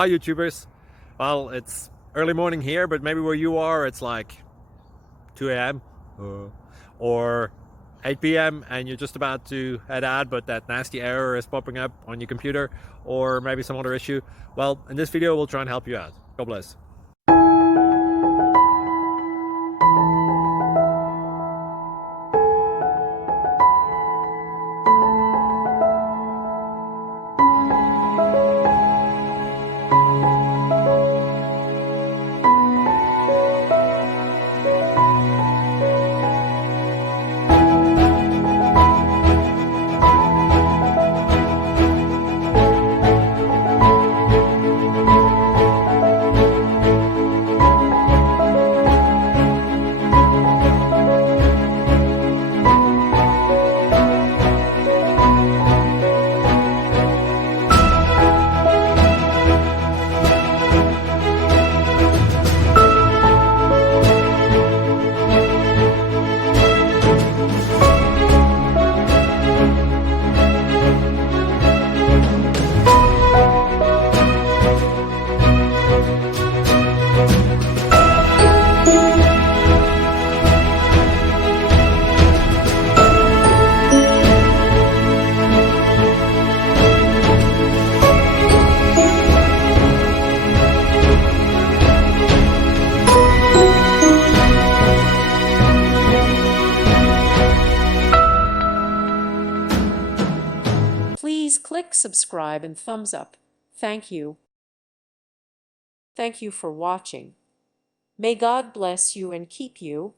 Hi YouTubers. Well, it's early morning here, but maybe where you are it's like 2 a.m. or 8 p.m. and you're just about to head out, but that nasty error is popping up on your computer, or maybe some other issue. Well, in this video we'll try and help you out. God bless. Please click subscribe and thumbs up. Thank you. Thank you for watching. May God bless you and keep you.